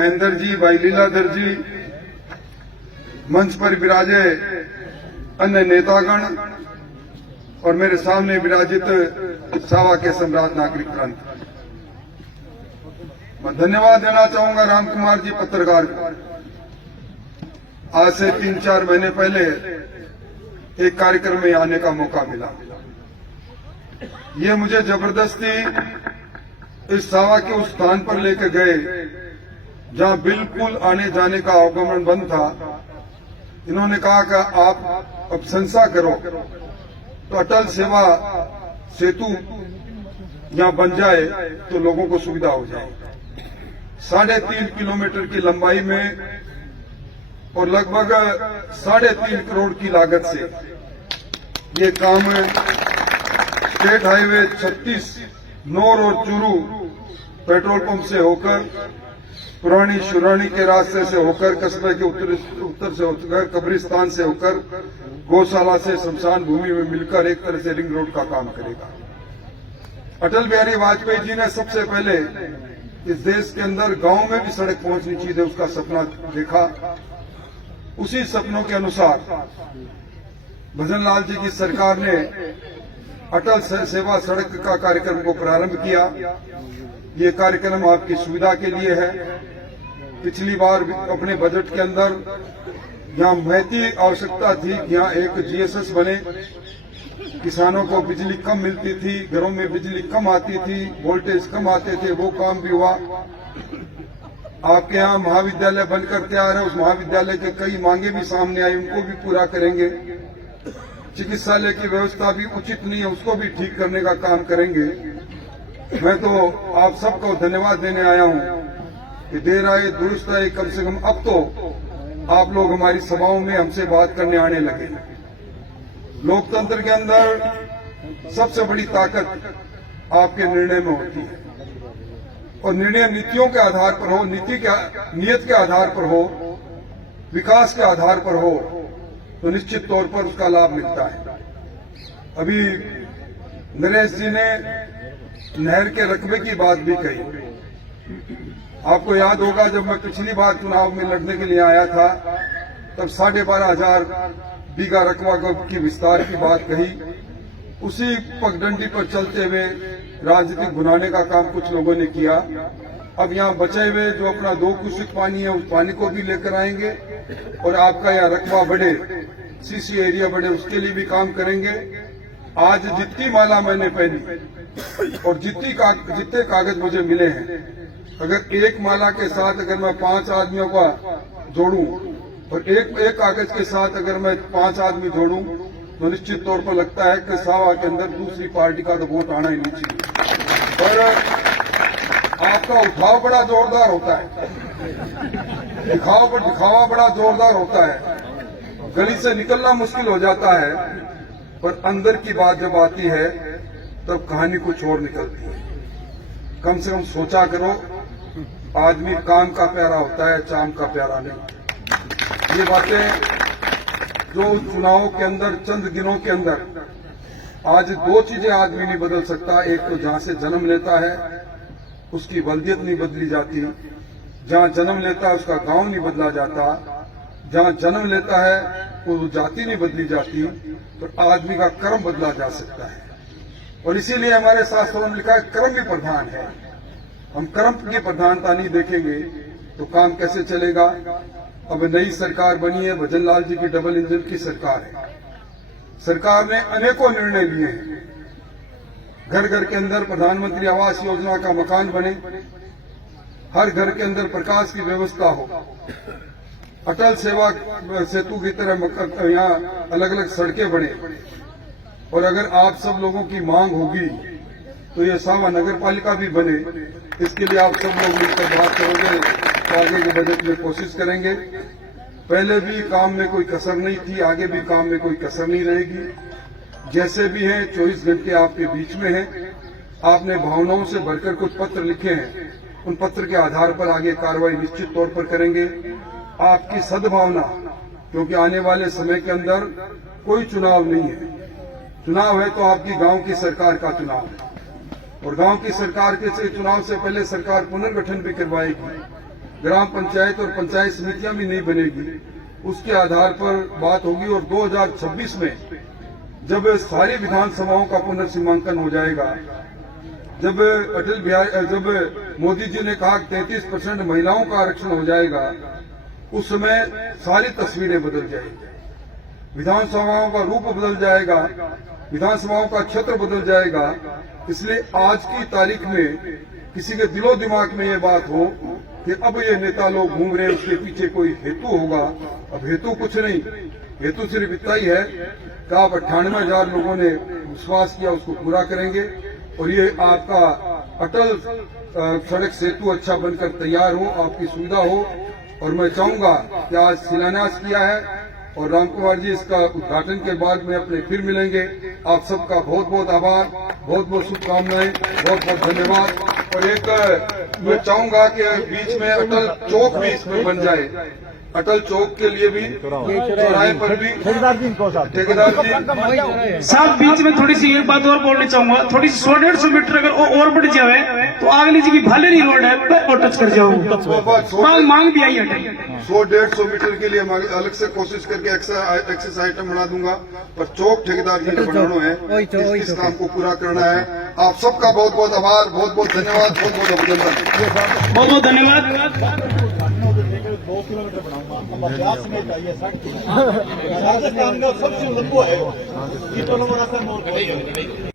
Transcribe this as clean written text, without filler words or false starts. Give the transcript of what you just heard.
महेंद्र जी, भाई लीलाधर जी, मंच पर विराजे अन्य नेतागण और मेरे सामने विराजित सावा के सम्राट नागरिक प्रांत, मैं धन्यवाद देना चाहूंगा राम कुमार जी पत्रकार को। आज से 3-4 महीने पहले एक कार्यक्रम में आने का मौका मिला। ये मुझे जबरदस्ती इस सावा के उस स्थान पर लेकर गए जहां बिल्कुल आने जाने का आवागमन बंद था। इन्होंने कहा कि आप अब संसा करो तो अटल सेवा सेतु यहां बन जाए तो लोगों को सुविधा हो जाए। 3.5 किलोमीटर की लंबाई में और लगभग 3.5 करोड़ की लागत से ये काम स्टेट हाईवे 36 नौर और चूरू पेट्रोल पंप से होकर पुरानी शुरानी के रास्ते से होकर कस्बे के उत्तर से होकर कब्रिस्तान से होकर गौशाला से शमशान भूमि में मिलकर एक तरह से रिंग रोड का काम करेगा। अटल बिहारी वाजपेयी जी ने सबसे पहले इस देश के अंदर गांव में भी सड़क पहुंचनी चाहिए उसका सपना देखा। उसी सपनों के अनुसार भजन लाल जी की सरकार ने अटल सेवा सड़क का कार्यक्रम को प्रारंभ किया। ये कार्यक्रम आपकी सुविधा के लिए है। पिछली बार अपने बजट के अंदर यहाँ महती आवश्यकता थी कि यहाँ एक जीएसएस बने। किसानों को बिजली कम मिलती थी, घरों में बिजली कम आती थी, वोल्टेज कम आते थे, वो काम भी हुआ। आपके यहाँ महाविद्यालय बनकर तैयार है, उस महाविद्यालय के कई मांगे भी सामने आई, उनको भी पूरा करेंगे। चिकित्सालय की व्यवस्था भी उचित नहीं है, उसको भी ठीक करने का काम करेंगे। मैं तो आप सबको धन्यवाद देने आया हूं कि देर आए दुरुस्त आए, कम से कम अब तो आप लोग हमारी सभाओं में हमसे बात करने आने लगे। लोकतंत्र के अंदर सबसे बड़ी ताकत आपके निर्णय में होती है और निर्णय नीतियों के आधार पर हो, नीयत के आधार पर हो, विकास के आधार पर हो तो निश्चित तौर पर उसका लाभ मिलता है। अभी नरेश जी ने नहर के रकबे की बात भी कही। आपको याद होगा जब मैं पिछली बार चुनाव में लड़ने के लिए आया था तब 12,500 बीघा रकबा की विस्तार की बात कही। उसी पगडंडी पर चलते हुए राजनीतिक भुनाने का काम कुछ लोगों ने किया। अब यहाँ बचे हुए जो अपना 2 क्यूसेक पानी है उस पानी को भी लेकर आएंगे और आपका यहाँ रकबा बढ़े, सीसी एरिया बढ़े, उसके लिए भी काम करेंगे। आज जितनी माला मैंने पहनी और जितने कागज मुझे मिले हैं, अगर एक माला के साथ अगर मैं 5 आदमियों का जोड़ूं और एक कागज के साथ अगर मैं 5 आदमी जोड़ूं तो निश्चित तौर पर लगता है कि सावा के अंदर दूसरी पार्टी का तो वोट आना ही नहीं चाहिए। और आपका उठाव बड़ा जोरदार होता है, दिखावा बड़ा जोरदार होता है, गली से निकलना मुश्किल हो जाता है, पर अंदर की बात जब आती है तब कहानी कुछ और निकलती है। कम से कम सोचा करो, आदमी काम का प्यारा होता है, चाम का प्यारा नहीं। ये बातें जो चुनावों के अंदर चंद दिनों के अंदर आज 2 चीजें आदमी नहीं बदल सकता। एक तो जहां से जन्म लेता है उसकी वल्दियत नहीं बदली जाती, जहां जन्म लेता है उसका गांव नहीं बदला जाता, जहां जन्म लेता है वो जाति नहीं बदली जाती, तो आदमी का कर्म बदला जा सकता है। और इसीलिए हमारे शास्त्रों में लिखा है कर्म भी प्रधान है। हम कर्म की प्रधानता नहीं देखेंगे तो काम कैसे चलेगा। अब नई सरकार बनी है, भजन लाल जी की डबल इंजन की सरकार है। सरकार ने अनेकों निर्णय लिए हैं। घर घर के अंदर प्रधानमंत्री आवास योजना का मकान बने, हर घर के अंदर प्रकाश की व्यवस्था हो, अटल सेवा सेतु की तरह यहाँ अलग अलग सड़कें बने। और अगर आप सब लोगों की मांग होगी तो ये सावा नगर पालिका भी बने। इसके लिए आप सब लोग मिलकर बात करोगे तो आगे के बजट में कोशिश करेंगे। पहले भी काम में कोई कसर नहीं थी, आगे भी काम में कोई कसर नहीं रहेगी। जैसे भी हैं 24 घंटे आपके बीच में हैं। आपने भावनाओं से भरकर कुछ पत्र लिखे हैं, उन पत्र के आधार पर आगे कार्रवाई निश्चित तौर पर करेंगे। आपकी सद्भावना, क्योंकि आने वाले समय के अंदर कोई चुनाव नहीं है। चुनाव है तो आपकी गांव की सरकार का चुनाव है और गांव की सरकार के चुनाव से पहले सरकार पुनर्गठन भी करवाएगी। ग्राम पंचायत और पंचायत समितियां भी नहीं बनेगी। उसके आधार पर बात होगी और 2026 में जब सारी विधानसभाओं का पुनर्सीमांकन हो जाएगा, जब जब मोदी जी ने कहा 33% महिलाओं का आरक्षण हो जाएगा, उस समय सारी तस्वीरें बदल जाएगी, विधानसभाओं का रूप बदल जाएगा, विधानसभाओं का क्षेत्र बदल जाएगा। इसलिए आज की तारीख में किसी के दिलो दिमाग में ये बात हो कि अब ये नेता लोग घूम रहे हैं, उसके पीछे कोई हेतु होगा। अब हेतु कुछ नहीं, हेतु सिर्फ इतना ही है कि आप 98,000 लोगों ने विश्वास किया, उसको पूरा करेंगे और ये आपका अटल सड़क सेतु अच्छा बनकर तैयार हो, आपकी सुविधा हो। और मैं चाहूंगा कि आज शिलान्यास किया है और रामकुमार जी इसका उद्घाटन के बाद में अपने फिर मिलेंगे। आप सबका बहुत बहुत आभार, बहुत बहुत शुभकामनाएं, बहुत बहुत धन्यवाद। और एक मैं चाहूंगा कि बीच में अटल चौक भी इसमें बन जाए, अटल चौक के लिए भी चौराहे पर भी ठेकेदार जी साहब बीच में थोड़ी सी एक बात और बोलना चाहूंगा। थोड़ी सी 100-150 मीटर अगर और बढ़ जाए तो आगली जी की भालेरी रोड है और टच कर जाओ, मांग भी आई है। 100-150 मीटर के लिए मैं अलग से कोशिश करके एक्सेस आइटम बना दूंगा, पर चौक ठेकेदार जी ने बनाना है, इस काम को पूरा करना है। आप सबका बहुत बहुत आभार, बहुत बहुत धन्यवाद, बहुत बहुत अभिनंदन, बहुत बहुत धन्यवाद। 2 किलोमीटर बनाऊंगा, 50 में चाहिए 60 राजस्थान का सबसे लंबा है, ये तो लोग रास्ता मोड़